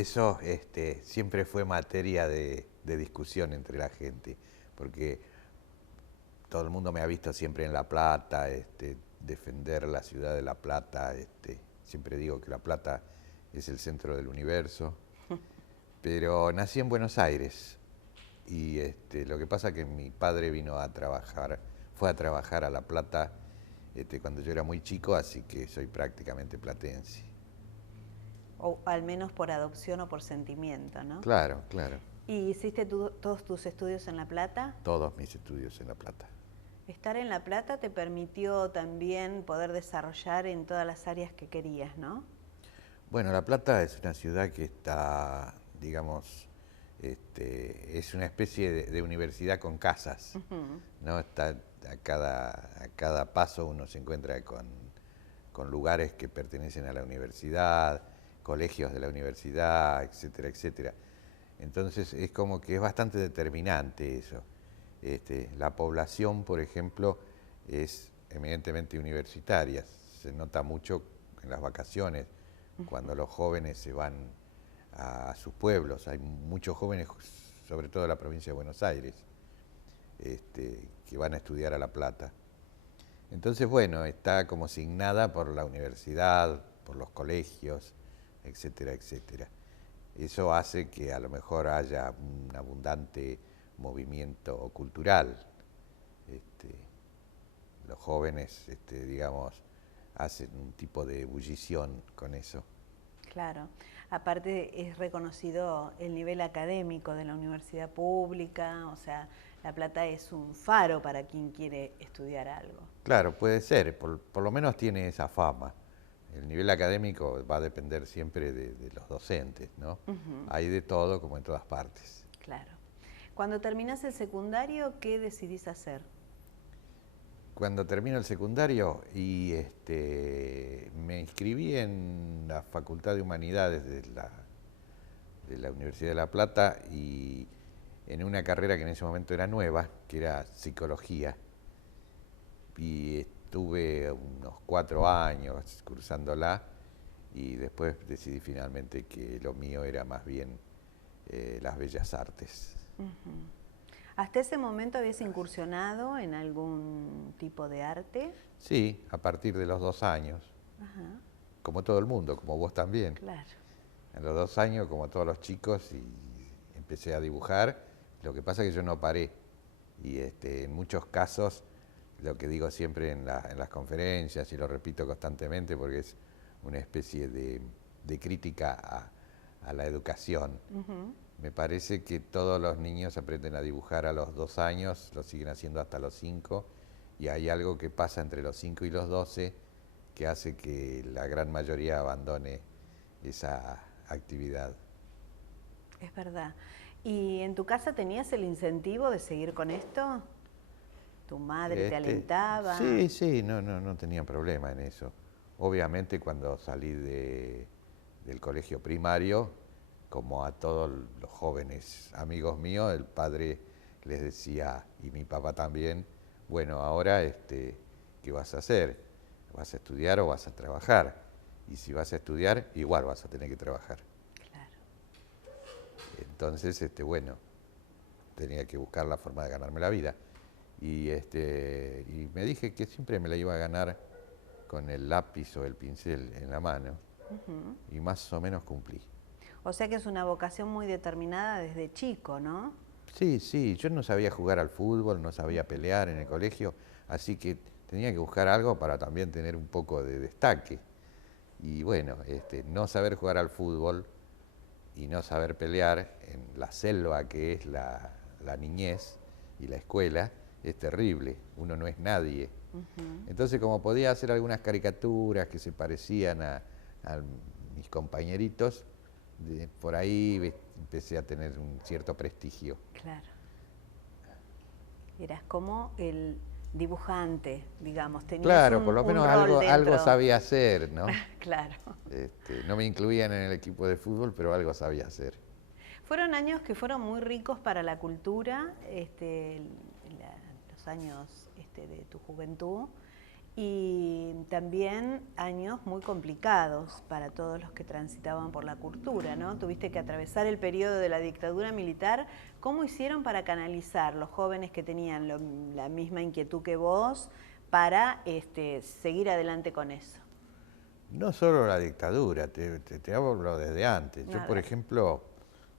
eso siempre fue materia de discusión entre la gente, porque todo el mundo me ha visto siempre en La Plata, defender la ciudad de La Plata, siempre digo que La Plata es el centro del universo, pero nací en Buenos Aires y lo que pasa es que mi padre fue a trabajar a La Plata cuando yo era muy chico, así que soy prácticamente platense. O al menos por adopción o por sentimiento, ¿no? Claro, claro, ¿Y hiciste todos tus estudios en La Plata? todos mis estudios en La Plata. Estar en La Plata te permitió también poder desarrollar en todas las áreas que querías, ¿no? Bueno, La Plata es una ciudad que está, digamos, es una especie de universidad con casas, Ujú. ¿no? Está a cada paso uno se encuentra con lugares que pertenecen a la universidad, colegios de la universidad, etcétera, etcétera. Entonces es como que es bastante determinante eso. La población, por ejemplo, es eminentemente universitaria. Se nota mucho en las vacaciones, cuando los jóvenes se van a sus pueblos. Hay muchos jóvenes, sobre todo de la provincia de Buenos Aires, que van a estudiar a La Plata. Entonces, bueno, está como signada por la universidad, por los colegios, etcétera, etcétera. Eso hace que a lo mejor haya un abundante movimiento cultural. Este, los jóvenes, digamos, hacen un tipo de ebullición con eso. Claro. Aparte es reconocido el nivel académico de la universidad pública, o sea, La Plata es un faro para quien quiere estudiar algo. Claro, puede ser, por lo menos tiene esa fama. El nivel académico va a depender siempre de los docentes, ¿no? Ujú. Hay de todo como en todas partes. Claro. Cuando terminas el secundario, ¿qué decidís hacer? Cuando termino el secundario me inscribí en la Facultad de Humanidades de la Universidad de La Plata y en una carrera que en ese momento era nueva, que era psicología, y estuve unos 4 años cursándola y después decidí finalmente que lo mío era más bien las bellas artes. Ujú. ¿Hasta ese momento habías incursionado en algún tipo de arte? Sí, a partir de los 2 años, Ajá, como todo el mundo, como vos también. claro. A los 2 años, como todos los chicos, y empecé a dibujar. Lo que pasa es que yo no paré. Y en muchos casos, lo que digo siempre en las conferencias, y lo repito constantemente porque es una especie de crítica a la educación. Ujú. Me parece que todos los niños aprenden a dibujar a los 2 años, lo siguen haciendo hasta los 5, y hay algo que pasa entre los 5 y los 12 que hace que la gran mayoría abandone esa actividad. Es verdad. ¿Y en tu casa tenías el incentivo de seguir con esto? ¿Tu madre te Este, alentaba? sí, sí, no tenía problema en eso. Obviamente cuando salí del colegio primario, como a todos los jóvenes amigos míos, el padre les decía, y mi papá también, bueno, ahora ¿qué vas a hacer? ¿Vas a estudiar o vas a trabajar? Y si vas a estudiar, igual vas a tener que trabajar. Claro. Entonces, bueno, tenía que buscar la forma de ganarme la vida. Y me dije que siempre me la iba a ganar con el lápiz o el pincel en la mano, Ujú. y más o menos cumplí. O sea que es una vocación muy determinada desde chico, ¿no? Sí, sí, yo no sabía jugar al fútbol, no sabía pelear en el colegio, así que tenía que buscar algo para también tener un poco de destaque. Y bueno, no saber jugar al fútbol y no saber pelear en la selva que es la niñez y la escuela es terrible, uno no es nadie. Ujú. Entonces, como podía hacer algunas caricaturas que se parecían a mis compañeritos, por ahí empecé a tener un cierto prestigio. Claro. Eras como el dibujante, digamos, tenías Claro, por lo un menos rol algo dentro. sabía hacer, ¿no? Claro. No me incluían en el equipo de fútbol, pero algo sabía hacer. Fueron años que fueron muy ricos para la cultura, los años de tu juventud. Y también años muy complicados para todos los que transitaban por la cultura, ¿no? Tuviste que atravesar el periodo de la dictadura militar. ¿Cómo hicieron para canalizar los jóvenes que tenían la misma inquietud que vos para seguir adelante con eso? No solo la dictadura, te hablo desde antes. Yo, por ejemplo,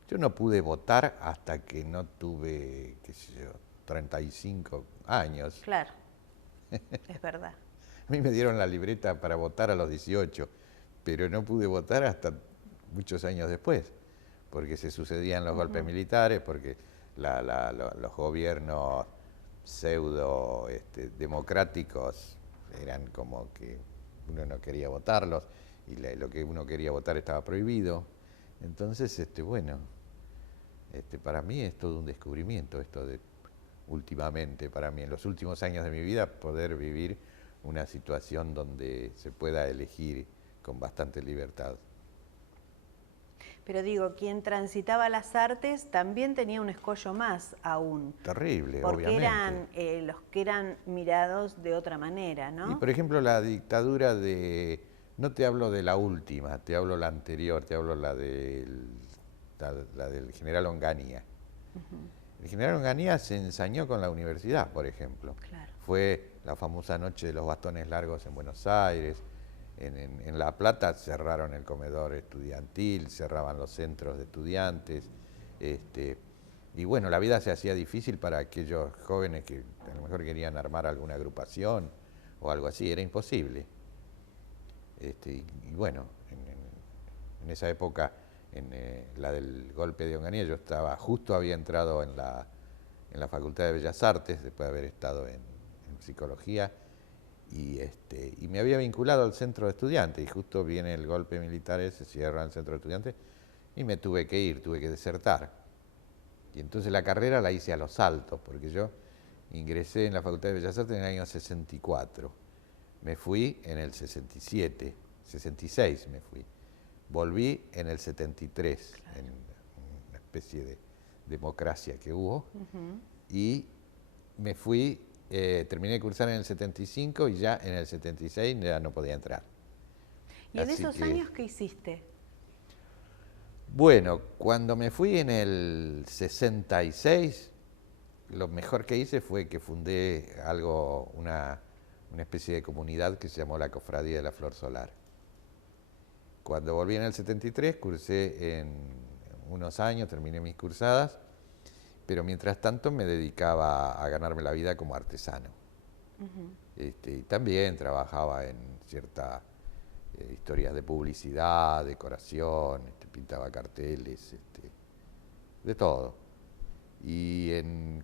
yo no pude votar hasta que no tuve, qué sé yo, 35 años. Claro, es verdad. A mí me dieron la libreta para votar a los 18, pero no pude votar hasta muchos años después, porque se sucedían los golpes militares, porque los gobiernos pseudo democráticos eran como que uno no quería votarlos y lo que uno quería votar estaba prohibido. Entonces, bueno, para mí es todo un descubrimiento esto de últimamente, para mí, en los últimos años de mi vida, poder vivir una situación donde se pueda elegir con bastante libertad. Pero digo, quien transitaba las artes también tenía un escollo más aún. Terrible, porque obviamente. Porque eran los que eran mirados de otra manera, ¿no? Y por ejemplo la dictadura de, no te hablo de la última, te hablo la anterior, te hablo la del general Onganía. El general Onganía se ensañó con la universidad, por ejemplo. Claro. Fue la famosa noche de los bastones largos en Buenos Aires. En La Plata cerraron el comedor estudiantil, cerraban los centros de estudiantes. Y bueno, la vida se hacía difícil para aquellos jóvenes que a lo mejor querían armar alguna agrupación o algo así, era imposible. Y bueno, en esa época, la del golpe de Onganía, yo justo había entrado en la Facultad de Bellas Artes, después de haber estado en psicología, y me había vinculado al centro de estudiantes, y justo viene el golpe militar, se cierra el centro de estudiantes, y me tuve que ir, tuve que desertar. Y entonces la carrera la hice a los saltos, porque yo ingresé en la Facultad de Bellas Artes en el año 64. Me fui en el 67, 66 me fui. Volví en el 73, claro, en una especie de democracia que hubo. Y me fui, terminé de cursar en el 75 y ya en el 76 ya no podía entrar. ¿Y en esos años qué hiciste? Bueno, cuando me fui en el 66, lo mejor que hice fue que fundé una especie de comunidad que se llamó la Cofradía de la Flor Solar. Cuando volví en el 73, cursé en unos años, terminé mis cursadas, pero mientras tanto me dedicaba a ganarme la vida como artesano. Y también trabajaba en ciertas historias de publicidad, decoración, pintaba carteles, de todo. Y en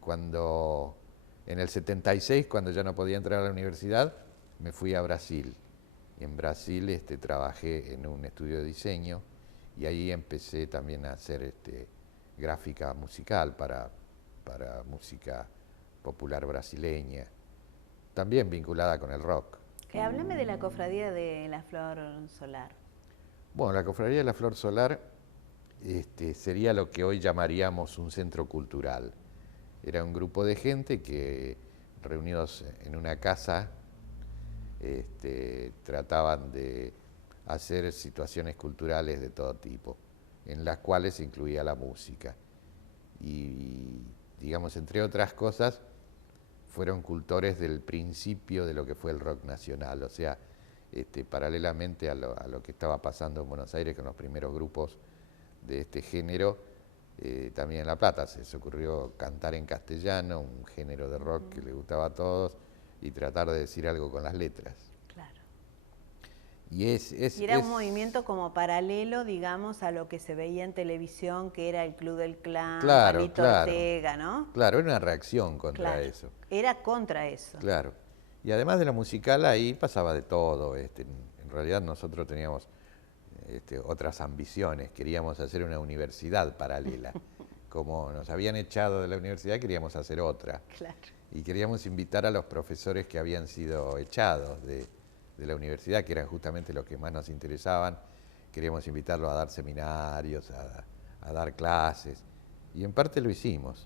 el 76, cuando ya no podía entrar a la universidad, me fui a Brasil. Y en Brasil trabajé en un estudio de diseño y ahí empecé también a hacer gráfica musical para música popular brasileña, también vinculada con el rock. Háblame de la Cofradía de la Flor Solar. Bueno, la Cofradía de la Flor Solar sería lo que hoy llamaríamos un centro cultural. Era un grupo de gente que, reunidos en una casa, trataban de hacer situaciones culturales de todo tipo, en las cuales se incluía la música. Y, digamos, entre otras cosas, fueron cultores del principio de lo que fue el rock nacional, o sea, paralelamente a lo que estaba pasando en Buenos Aires con los primeros grupos de este género, también en La Plata se les ocurrió cantar en castellano, un género de rock que le gustaba a todos, y tratar de decir algo con las letras. Claro. Y era un movimiento como paralelo, digamos, a lo que se veía en televisión, que era el Club del Clan, claro, Palito Ortega, ¿no? Claro, era una reacción contra eso. Era contra eso. Claro. Y además de la musical, ahí pasaba de todo. En realidad nosotros teníamos otras ambiciones. Queríamos hacer una universidad paralela. Como nos habían echado de la universidad, queríamos hacer otra. Claro. Y queríamos invitar a los profesores que habían sido echados de la universidad, que eran justamente los que más nos interesaban. Queríamos invitarlos a dar seminarios, a dar clases. Y en parte lo hicimos.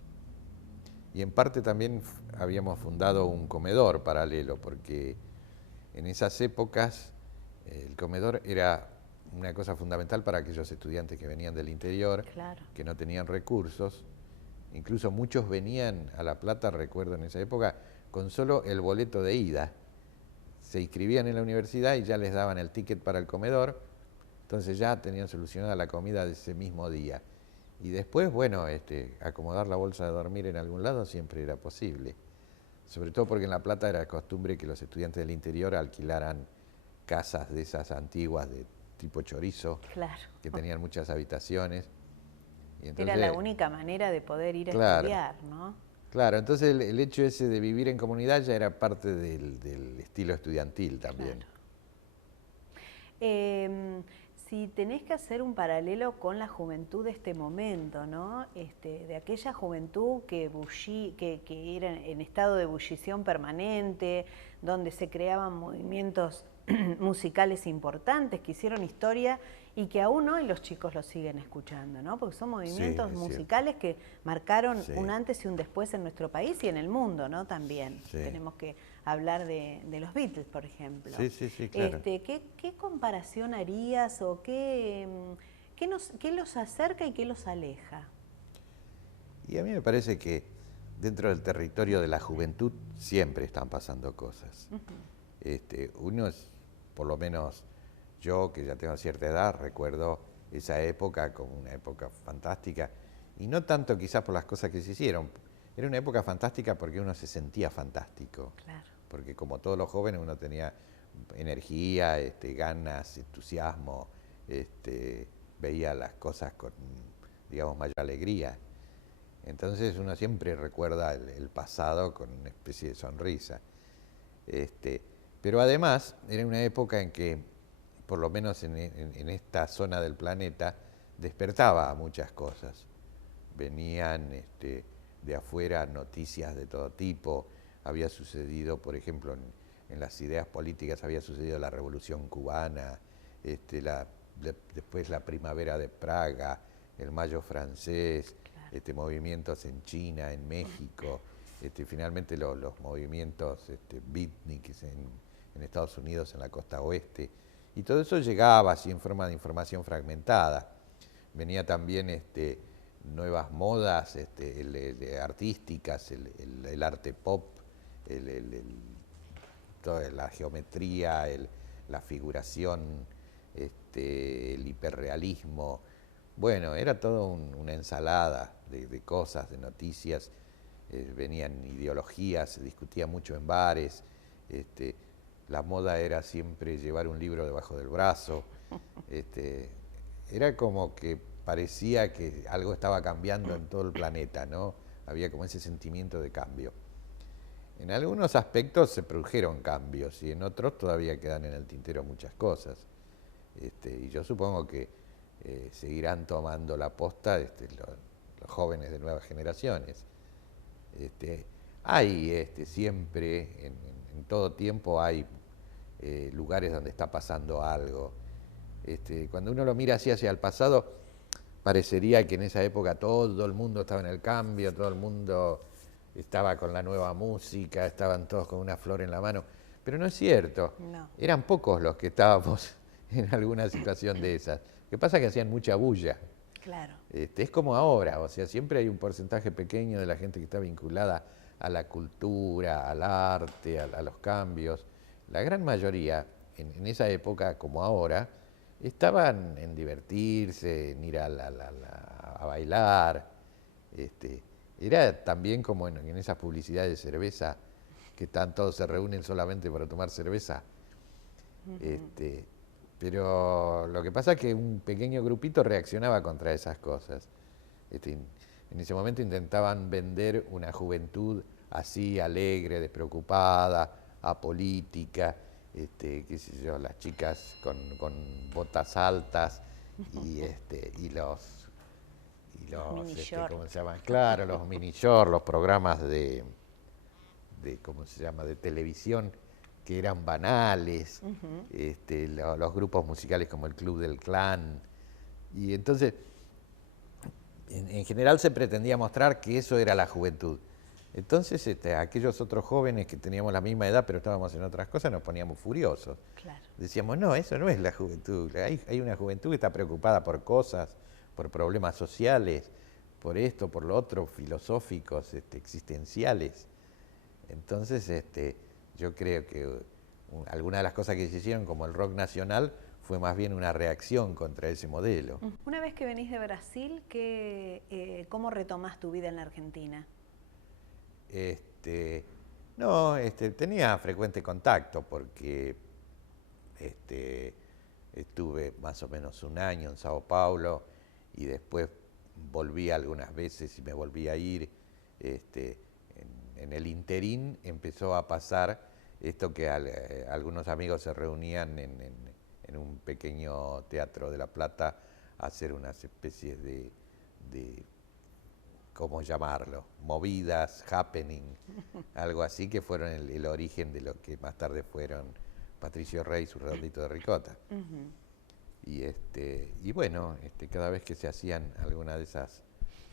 Y en parte también habíamos fundado un comedor paralelo, porque en esas épocas el comedor era una cosa fundamental para aquellos estudiantes que venían del interior, Claro. que no tenían recursos. Incluso muchos venían a La Plata, recuerdo en esa época, con solo el boleto de ida. Se inscribían en la universidad y ya les daban el ticket para el comedor, entonces ya tenían solucionada la comida de ese mismo día. Y después, bueno, acomodar la bolsa de dormir en algún lado siempre era posible. Sobre todo porque en La Plata era costumbre que los estudiantes del interior alquilaran casas de esas antiguas de tipo chorizo, Claro. que tenían muchas habitaciones. Y entonces, Era la única manera de poder ir a claro, estudiar, ¿no? claro, entonces el hecho ese de vivir en comunidad ya era parte del estilo estudiantil también. Claro. Si tenés que hacer un paralelo con la juventud de este momento, ¿no? De aquella juventud que era en estado de ebullición permanente, donde se creaban movimientos musicales importantes que hicieron historia y que aún hoy los chicos los siguen escuchando, ¿no? Porque son movimientos musicales que marcaron un antes y un después en nuestro país y en el mundo, ¿no? También tenemos que hablar de los Beatles, por ejemplo. Sí, claro. ¿Qué comparación harías o qué los acerca y qué los aleja? Y a mí me parece que dentro del territorio de la juventud siempre están pasando cosas. Uno es, por lo menos yo, que ya tengo cierta edad, recuerdo esa época como una época fantástica, y no tanto quizás por las cosas que se hicieron, era una época fantástica porque uno se sentía fantástico. Claro. Porque como todos los jóvenes uno tenía energía, ganas, entusiasmo, veía las cosas con, digamos, mayor alegría. Entonces uno siempre recuerda el pasado con una especie de sonrisa. Pero además era una época en que, por lo menos en esta zona del planeta, despertaba a muchas cosas. Venían de afuera noticias de todo tipo. Había sucedido, por ejemplo, en las ideas políticas, había sucedido la Revolución Cubana, después la Primavera de Praga, el Mayo francés, claro, movimientos en China, en México, finalmente los movimientos beatniks en Estados Unidos, en la costa oeste, y todo eso llegaba así en forma de información fragmentada. Venía también nuevas modas artísticas, el arte pop, toda la geometría, la figuración, el hiperrealismo. Bueno, era todo una ensalada de cosas, de noticias. Venían ideologías, se discutía mucho en bares. La moda era siempre llevar un libro debajo del brazo. Era como que parecía que algo estaba cambiando en todo el planeta, ¿no? Había como ese sentimiento de cambio. En algunos aspectos se produjeron cambios y en otros todavía quedan en el tintero muchas cosas. Y yo supongo que seguirán tomando la posta los jóvenes de nuevas generaciones. Hay siempre, en todo tiempo hay lugares donde está pasando algo. Cuando uno lo mira así hacia el pasado, parecería que en esa época todo el mundo estaba en el cambio, todo el mundo estaba con la nueva música, estaban todos con una flor en la mano, pero no es cierto. No. Eran pocos los que estábamos en alguna situación de esas. Lo que pasa es que hacían mucha bulla. Claro. Es como ahora, o sea, siempre hay un porcentaje pequeño de la gente que está vinculada a la cultura, al arte, a los cambios. La gran mayoría, en esa época como ahora, estaban en divertirse, en ir a bailar. Era también como en esas publicidades de cerveza, que todos se reúnen solamente para tomar cerveza. Pero lo que pasa es que un pequeño grupito reaccionaba contra esas cosas. En ese momento intentaban vender una juventud así, alegre, despreocupada, apolítica, qué sé yo, las chicas con botas altas y los ¿cómo se llaman? Claro, los mini short, los programas de ¿cómo se llama?, de televisión que eran banales, los grupos musicales como el Club del Clan. Y entonces, en general se pretendía mostrar que eso era la juventud. Entonces, aquellos otros jóvenes que teníamos la misma edad pero estábamos en otras cosas, nos poníamos furiosos. Claro. Decíamos, no, eso no es la juventud. Hay una juventud que está preocupada por cosas, por problemas sociales, por esto, por lo otro, filosóficos, existenciales. Entonces, yo creo que algunas de las cosas que se hicieron, como el rock nacional, fue más bien una reacción contra ese modelo. Una vez que venís de Brasil, ¿cómo retomás tu vida en la Argentina? No, tenía frecuente contacto porque estuve más o menos un año en Sao Paulo y después volví algunas veces y me volví a ir. En el interín empezó a pasar esto que algunos amigos se reunían en un pequeño teatro de La Plata a hacer unas especies de ¿cómo llamarlo? Movidas, happening, algo así, que fueron el origen de lo que más tarde fueron Patricio Rey y su Redondito de Ricota. Y bueno, cada vez que se hacían alguna de esas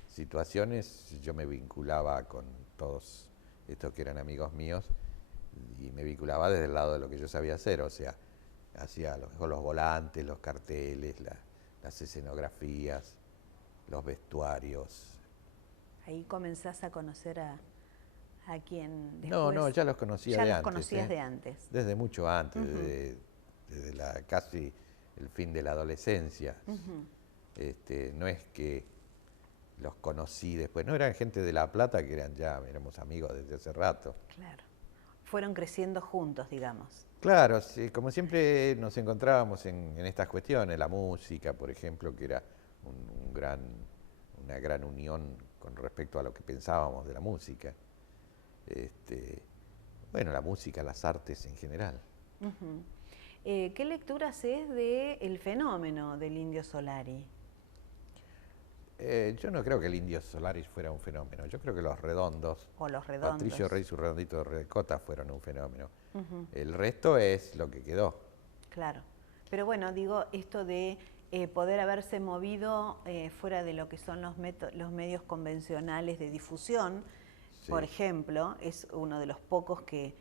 situaciones, yo me vinculaba con todos estos que eran amigos míos y me vinculaba desde el lado de lo que yo sabía hacer, o sea, hacía a lo mejor los volantes, los carteles, las escenografías, los vestuarios. Ahí comenzás a conocer a quien después... No, ya los conocía de antes. Ya los conocías de antes. Desde mucho antes, desde casi el fin de la adolescencia. No es que los conocí después, no eran gente de La Plata que éramos amigos desde hace rato. Claro. Fueron creciendo juntos, digamos. Claro, sí, como siempre nos encontrábamos en estas cuestiones, la música, por ejemplo, que era una gran unión con respecto a lo que pensábamos de la música. Bueno, la música, las artes en general. ¿Qué lectura haces del fenómeno del Indio Solari? Yo no creo que el Indio Solari fuera un fenómeno. Yo creo que los Redondos, Patricio Rey y su Redondito de Ricota fueron un fenómeno. El resto es lo que quedó. Claro. Pero bueno, digo, esto de poder haberse movido fuera de lo que son los medios convencionales de difusión, sí. Por ejemplo, es uno de los pocos que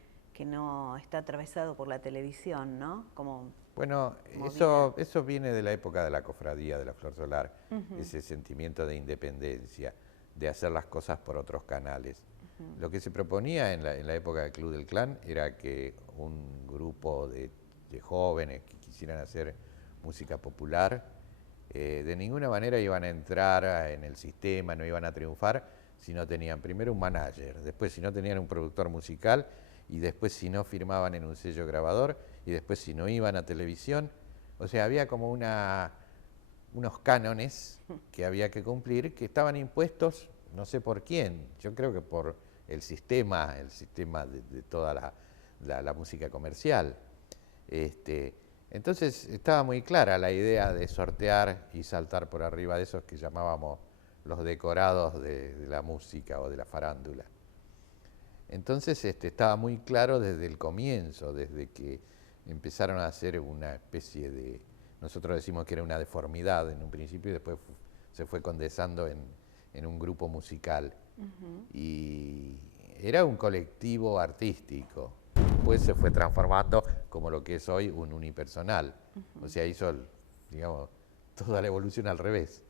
no está atravesado por la televisión, ¿no? Como bueno, eso viene de la época de la cofradía de la Flor Solar, ese sentimiento de independencia, de hacer las cosas por otros canales. Lo que se proponía en la época del Club del Clan era que un grupo de jóvenes que quisieran hacer música popular, de ninguna manera iban a entrar en el sistema, no iban a triunfar si no tenían primero un manager, después si no tenían un productor musical, y después si no firmaban en un sello grabador, y después si no iban a televisión. O sea, había como unos cánones que había que cumplir, que estaban impuestos, no sé por quién, yo creo que por el sistema de toda la música comercial. Entonces estaba muy clara la idea de sortear y saltar por arriba de esos que llamábamos los decorados de la música o de la farándula. Entonces estaba muy claro desde el comienzo, desde que empezaron a hacer una especie de, nosotros decimos que era una deformidad en un principio y después se fue condensando en un grupo musical. Y era un colectivo artístico. Después se fue transformando como lo que es hoy un unipersonal. O sea, hizo, digamos, toda la evolución al revés.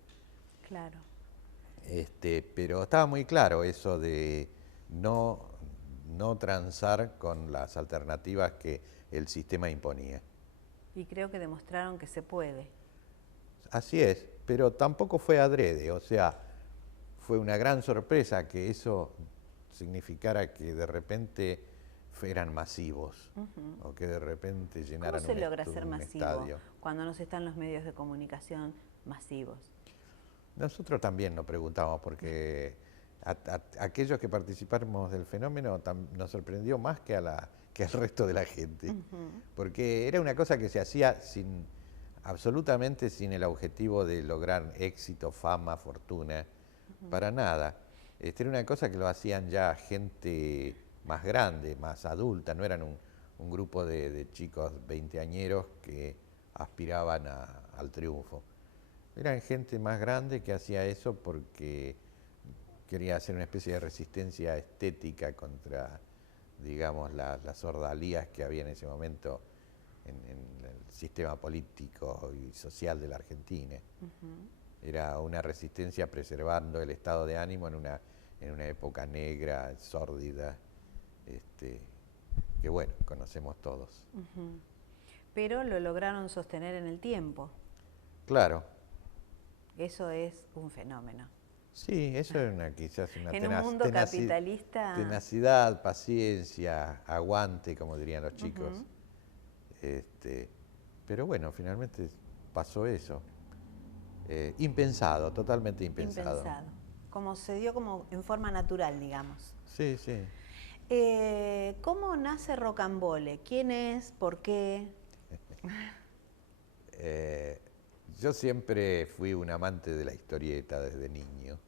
Claro. Pero estaba muy claro eso de no transar con las alternativas que el sistema imponía. Y creo que demostraron que se puede. Así es, pero tampoco fue adrede, o sea, fue una gran sorpresa que eso significara que de repente eran masivos, o que de repente llenaran ¿Cómo se logra ser masivo estadio cuando no se están los medios de comunicación masivos? Nosotros también nos preguntamos, porque aquellos que participamos del fenómeno nos sorprendió más que al resto de la gente, porque era una cosa que se hacía absolutamente sin el objetivo de lograr éxito, fama, fortuna, para nada. Era una cosa que lo hacían ya gente más grande, más adulta, no eran un grupo de chicos veinteañeros que aspiraban al triunfo. Eran gente más grande que hacía eso porque quería hacer una especie de resistencia estética contra, digamos, las ordalías que había en ese momento en el sistema político y social de la Argentina. Era una resistencia preservando el estado de ánimo en una época negra, sórdida, que bueno, conocemos todos. Pero lo lograron sostener en el tiempo. Claro. Eso es un fenómeno. Sí, eso es quizás una en un mundo capitalista. Tenacidad, paciencia, aguante, como dirían los chicos. Pero bueno, finalmente pasó eso. Impensado, totalmente impensado. Impensado. Como se dio como en forma natural, digamos. Sí, sí. ¿Cómo nace Rocambole? ¿Quién es? ¿Por qué? Yo siempre fui un amante de la historieta desde niño.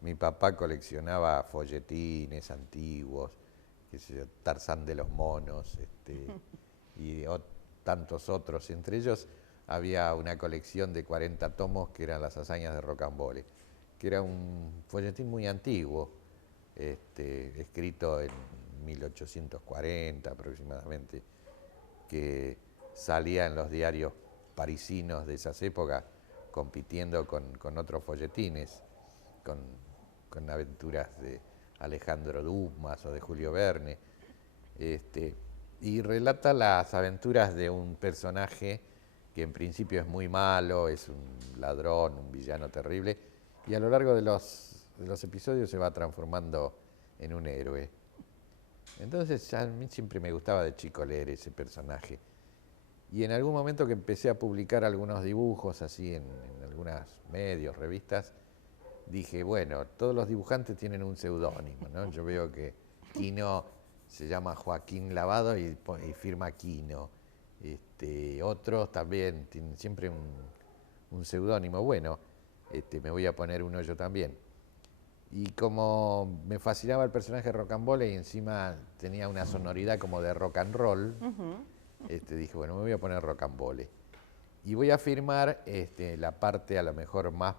Mi papá coleccionaba folletines antiguos, qué sé yo, Tarzán de los monos, y tantos otros. Entre ellos había una colección de 40 tomos que eran las hazañas de Rocambole, que era un folletín muy antiguo, escrito en 1840 aproximadamente, que salía en los diarios parisinos de esas épocas, compitiendo con otros folletines, con aventuras de Alejandro Dumas o de Julio Verne, y relata las aventuras de un personaje que en principio es muy malo, es un ladrón, un villano terrible, y a lo largo de los episodios se va transformando en un héroe. Entonces a mí siempre me gustaba de chico leer ese personaje. Y en algún momento que empecé a publicar algunos dibujos así en algunos medios, revistas, dije, bueno, todos los dibujantes tienen un seudónimo, ¿no? Yo veo que Quino se llama Joaquín Lavado y firma Quino. Otros también tienen siempre un seudónimo. Bueno, me voy a poner uno yo también. Y como me fascinaba el personaje de Rocambole y encima tenía una sonoridad como de rock and roll, dije, bueno, me voy a poner Rocambole. Y voy a firmar la parte a lo mejor más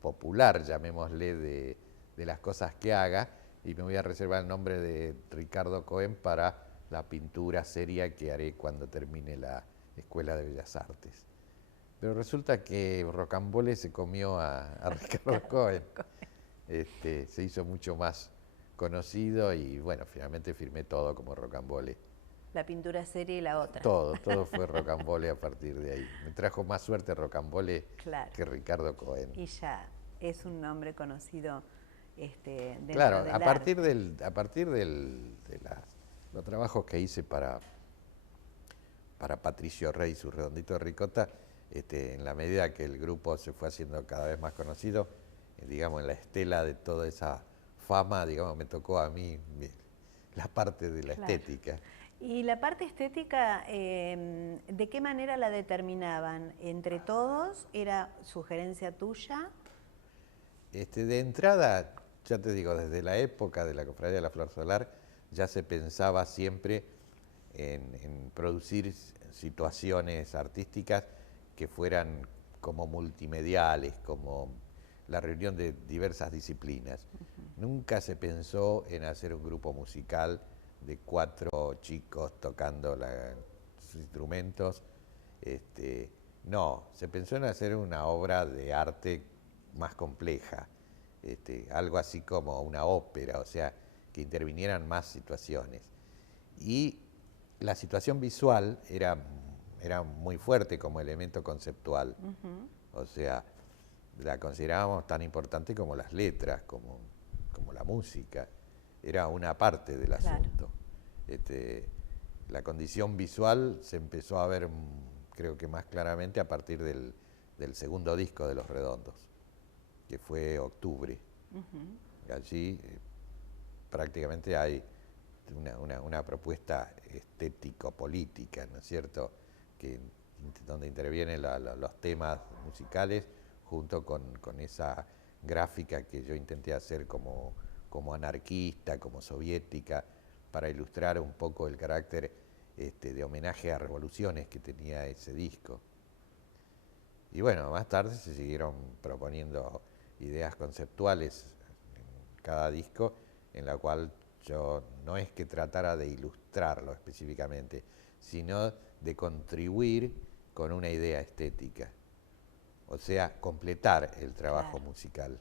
popular, llamémosle, de las cosas que haga, y me voy a reservar el nombre de Ricardo Cohen para la pintura seria que haré cuando termine la Escuela de Bellas Artes. Pero resulta que Rocambole se comió a Ricardo Cohen. Se hizo mucho más conocido y bueno, finalmente firmé todo como Rocambole. La pintura seria y la otra. Todo fue Rocambole a partir de ahí. Me trajo más suerte Rocambole que Ricardo Cohen. Y ya es un nombre conocido dentro claro, del a partir de los trabajos que hice para Patricio Rey y su Redondito de Ricota, en la medida que el grupo se fue haciendo cada vez más conocido, digamos, en la estela de toda esa fama, digamos, me tocó a mí la parte de la estética. ¿Y la parte estética, de qué manera la determinaban? ¿Entre todos? ¿Era sugerencia tuya? De entrada, ya te digo, desde la época de la Cofradía de la Flor Solar, ya se pensaba siempre en producir situaciones artísticas que fueran como multimediales, como la reunión de diversas disciplinas. Nunca se pensó en hacer un grupo musical de 4 chicos tocando sus instrumentos. No, se pensó en hacer una obra de arte más compleja, algo así como una ópera, o sea, que intervinieran más situaciones. Y la situación visual era muy fuerte como elemento conceptual, o sea, la considerábamos tan importante como las letras, como la música. Era una parte del asunto. La condición visual se empezó a ver, creo que más claramente, a partir del segundo disco de Los Redondos, que fue Octubre. Y allí prácticamente hay una propuesta estético-política, ¿no es cierto?, donde intervienen los temas musicales junto con esa gráfica que yo intenté hacer como anarquista, como soviética, para ilustrar un poco el carácter de homenaje a revoluciones que tenía ese disco. Y bueno, más tarde se siguieron proponiendo ideas conceptuales en cada disco, en la cual yo no es que tratara de ilustrarlo específicamente, sino de contribuir con una idea estética, o sea, completar el trabajo Claro. musical.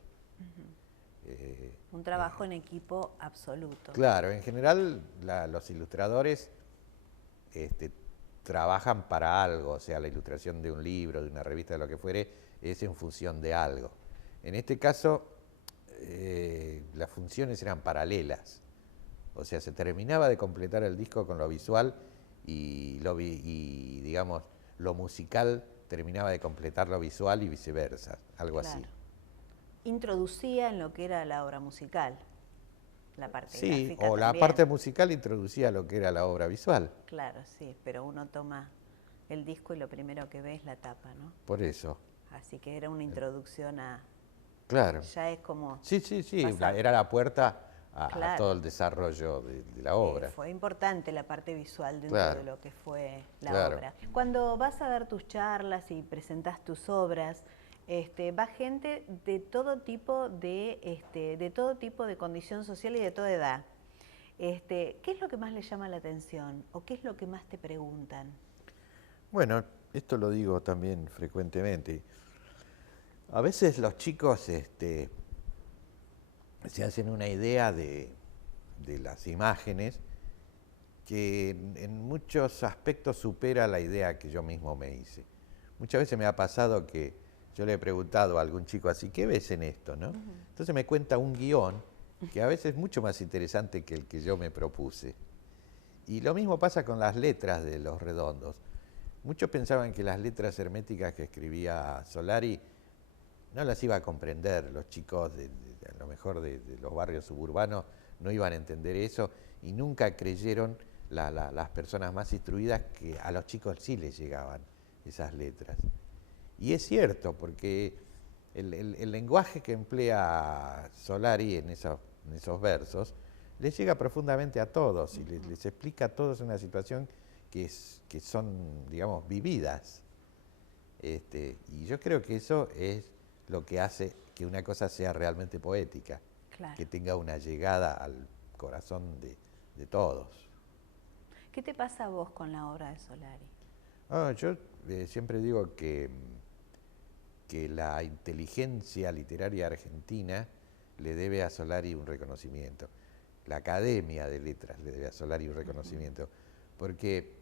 Un trabajo en equipo absoluto. Claro, en general los ilustradores trabajan para algo, o sea, la ilustración de un libro, de una revista, de lo que fuere, es en función de algo. En este caso, las funciones eran paralelas, o sea, se terminaba de completar el disco con lo visual y digamos, lo musical terminaba de completar lo visual y viceversa, algo así. Claro. Introducía en lo que era la obra musical, la parte Sí, gráfica o la también. parte musical introducía lo que era la obra visual. Claro, sí, pero uno toma el disco y lo primero que ve es la tapa, ¿no? Por eso. Así que era una introducción a... Claro. Ya es como... Sí, sí, sí, pasar. era la puerta a todo Claro. el desarrollo de la obra. Fue importante la parte visual dentro Claro, de lo que fue la claro. obra. Cuando vas a dar tus charlas y presentás tus obras, va gente de todo tipo de todo tipo de condición social y de toda edad. ¿Qué es lo que más les llama la atención o qué es lo que más te preguntan? Bueno, esto lo digo también frecuentemente. A veces los chicos se hacen una idea de las imágenes que en muchos aspectos supera la idea que yo mismo me hice. Muchas veces me ha pasado que yo le he preguntado a algún chico así, ¿qué ves en esto? ¿No? Entonces me cuenta un guión que a veces es mucho más interesante que el que yo me propuse. Y lo mismo pasa con las letras de Los Redondos. Muchos pensaban que las letras herméticas que escribía Solari no las iba a comprender, los chicos a lo mejor de los barrios suburbanos no iban a entender eso y nunca creyeron las personas más instruidas que a los chicos sí les llegaban esas letras. Y es cierto, porque el lenguaje que emplea Solari en esos versos les llega profundamente a todos y les explica a todos una situación que son, digamos, vividas. Y yo creo que eso es lo que hace que una cosa sea realmente poética, Claro. que tenga una llegada al corazón de todos. ¿Qué te pasa a vos con la obra de Solari? Yo siempre digo que la inteligencia literaria argentina le debe a Solari un reconocimiento. La Academia de Letras le debe a Solari un reconocimiento. Porque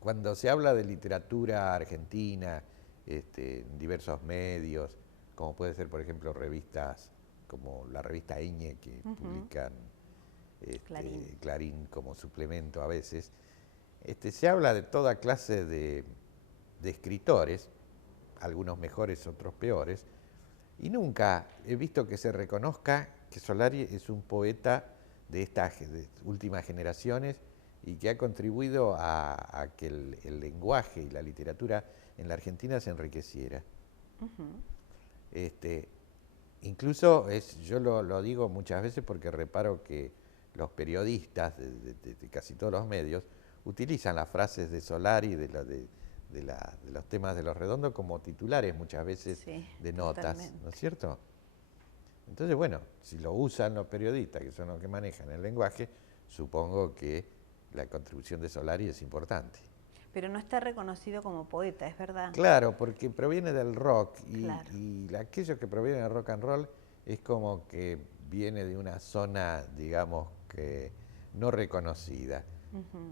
cuando se habla de literatura argentina, en diversos medios, como puede ser, por ejemplo, revistas como la revista Eñe, que publican Clarín como suplemento a veces, se habla de toda clase de escritores, algunos mejores, otros peores, y nunca he visto que se reconozca que Solari es un poeta de estas últimas generaciones y que ha contribuido a que el lenguaje y la literatura en la Argentina se enriqueciera. Incluso yo lo digo muchas veces porque reparo que los periodistas de casi todos los medios utilizan las frases de Solari, de los temas de Los Redondos como titulares muchas veces de notas, totalmente. ¿no es cierto? Entonces, bueno, si lo usan los periodistas, que son los que manejan el lenguaje, supongo que la contribución de Solari es importante. Pero no está reconocido como poeta, es verdad. Claro, porque proviene del rock Claro. y aquello que proviene del rock and roll es como que viene de una zona, digamos, que no reconocida.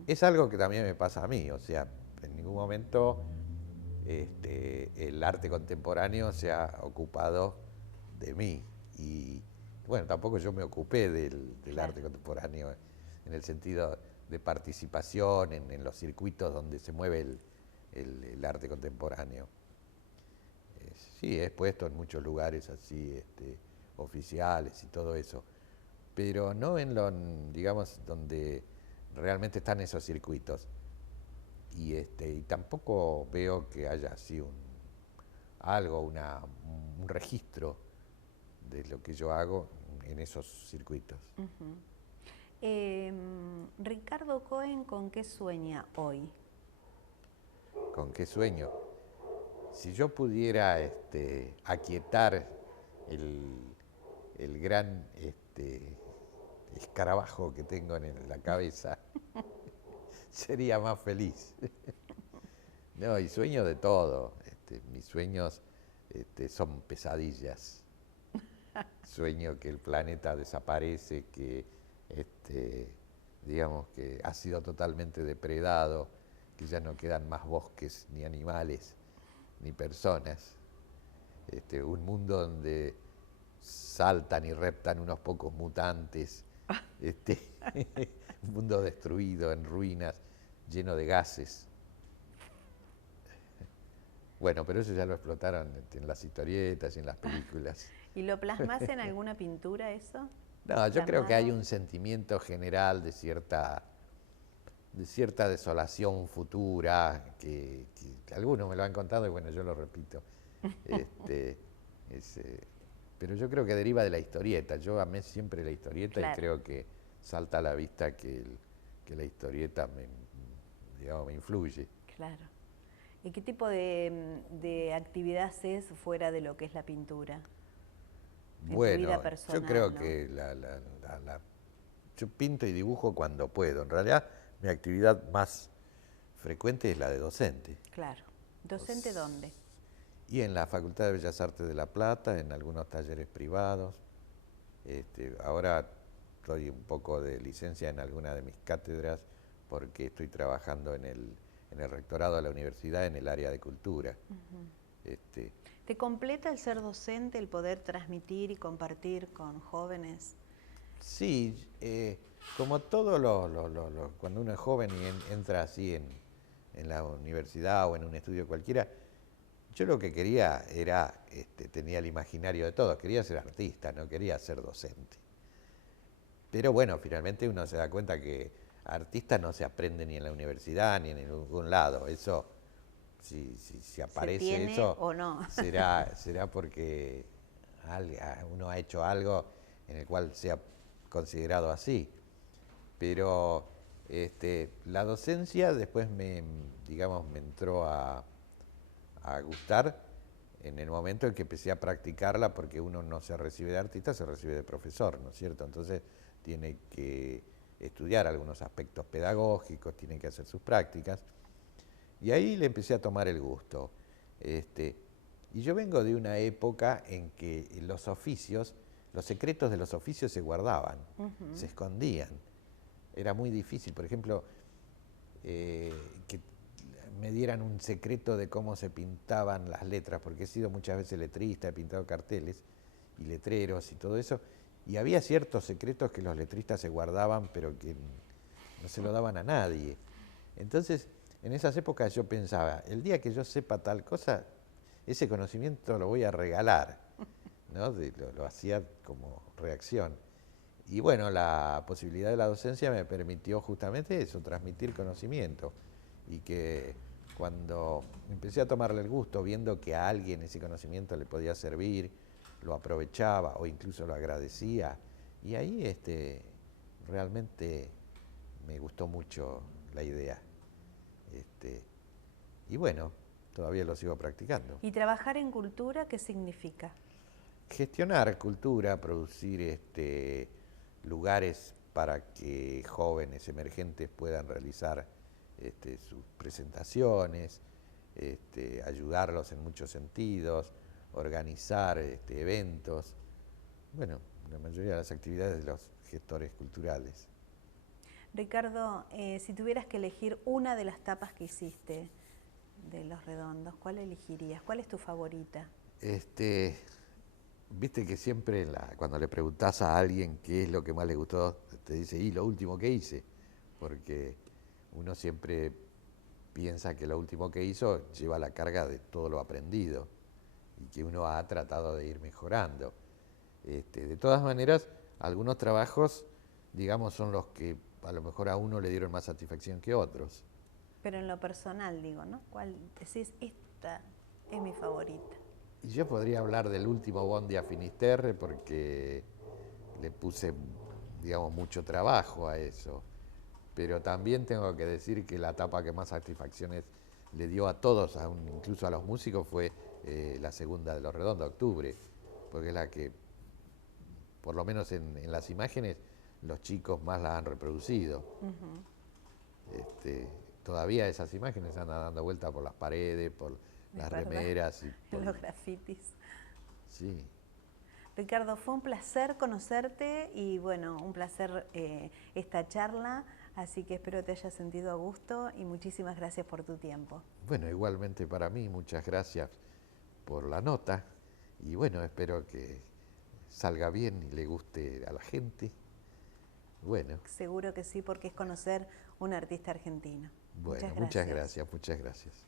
Es algo que también me pasa a mí, o sea, en ningún momento el arte contemporáneo se ha ocupado de mí. Y bueno, tampoco yo me ocupé del arte contemporáneo en el sentido de participación en los circuitos donde se mueve el arte contemporáneo. Sí, he expuesto en muchos lugares así, oficiales y todo eso, pero no digamos, donde realmente están esos circuitos. Y tampoco veo que haya así un registro de lo que yo hago en esos circuitos. Ricardo Cohen, ¿con qué sueña hoy? ¿Con qué sueño? si yo pudiera aquietar el gran escarabajo que tengo en la cabeza, sería más feliz. No, y sueño de todo. Mis sueños son pesadillas. Sueño que el planeta desaparece, que digamos que ha sido totalmente depredado, que ya no quedan más bosques, ni animales, ni personas. Un mundo donde saltan y reptan unos pocos mutantes. Un mundo destruido, en ruinas, lleno de gases. Bueno, pero eso ya lo explotaron en las historietas y en las películas. ¿Y lo plasmas en alguna pintura eso? No, yo creo que hay ¿Plasmado? un sentimiento general de cierta desolación futura, que algunos me lo han contado y bueno, yo lo repito. Este, es, pero yo creo que deriva de la historieta. Yo amé siempre la historieta y Claro, creo que salta a la vista que la historieta digamos, me influye. claro. ¿Y qué tipo de actividad haces fuera de lo que es la pintura? En tu vida Bueno, yo creo personal, ¿no? que yo pinto y dibujo cuando puedo. En realidad, mi actividad más frecuente es la de docente. Claro. ¿Docente dónde? Y en la Facultad de Bellas Artes de La Plata, en algunos talleres privados. Ahora estoy un poco de licencia en alguna de mis cátedras porque estoy trabajando en el rectorado de la universidad en el área de cultura. Este, ¿Te completa el ser docente, el poder transmitir y compartir con jóvenes? Sí, como todo cuando uno es joven y entra así en la universidad o en un estudio cualquiera, yo lo que quería era, tenía el imaginario de todos, quería ser artista, no quería ser docente. Pero bueno, finalmente uno se da cuenta que artista no se aprende ni en la universidad ni en ningún lado. Eso, si ¿Se aparece tiene eso, o no? será porque uno ha hecho algo en el cual sea considerado así. Pero la docencia después digamos, me entró a gustar en el momento en que empecé a practicarla, porque uno no se recibe de artista, se recibe de profesor, ¿no es cierto? Entonces tiene que estudiar algunos aspectos pedagógicos, tiene que hacer sus prácticas, y ahí le empecé a tomar el gusto. Y yo vengo de una época en que los oficios, los secretos de los oficios se guardaban, se escondían. Era muy difícil, por ejemplo, que me dieran un secreto de cómo se pintaban las letras, porque he sido muchas veces letrista, he pintado carteles y letreros y todo eso, y había ciertos secretos que los letristas se guardaban, pero que no se lo daban a nadie. Entonces, en esas épocas yo pensaba, el día que yo sepa tal cosa, ese conocimiento lo voy a regalar, ¿no? Lo hacía como reacción. Y bueno, la posibilidad de la docencia me permitió justamente eso, transmitir conocimiento. Y que cuando empecé a tomarle el gusto, viendo que a alguien ese conocimiento le podía servir, lo aprovechaba o incluso lo agradecía. Y ahí realmente me gustó mucho la idea. Y bueno, todavía lo sigo practicando. ¿Y trabajar en cultura qué significa? Gestionar cultura, producir lugares para que jóvenes emergentes puedan realizar sus presentaciones, ayudarlos en muchos sentidos, organizar eventos, bueno, la mayoría de las actividades de los gestores culturales. Ricardo, si tuvieras que elegir una de las tapas que hiciste de Los Redondos, ¿cuál elegirías? ¿Cuál es tu favorita? Viste que siempre cuando le preguntás a alguien qué es lo que más le gustó, te dice, y lo último que hice, porque uno siempre piensa que lo último que hizo lleva la carga de todo lo aprendido y que uno ha tratado de ir mejorando. De todas maneras, algunos trabajos, digamos, son los que a lo mejor a uno le dieron más satisfacción que otros. Pero en lo personal, digo, ¿no? ¿Cuál decís, esta es mi favorita? Y yo podría hablar del último Bondi a Finisterre porque le puse, digamos, mucho trabajo a eso. Pero también tengo que decir que la etapa que más satisfacciones le dio a todos, incluso a los músicos, fue la segunda de Los Redondos, Octubre, porque es la que, por lo menos en las imágenes, los chicos más la han reproducido. Todavía esas imágenes andan dando vuelta por las paredes, por las remeras. Y por los grafitis. Sí. Ricardo, fue un placer conocerte y bueno, un placer esta charla, así que espero te hayas sentido a gusto y muchísimas gracias por tu tiempo. Bueno, igualmente para mí, muchas gracias por la nota y bueno, espero que salga bien y le guste a la gente. Bueno. Seguro que sí, porque es conocer un artista argentino. Bueno, muchas gracias, muchas gracias.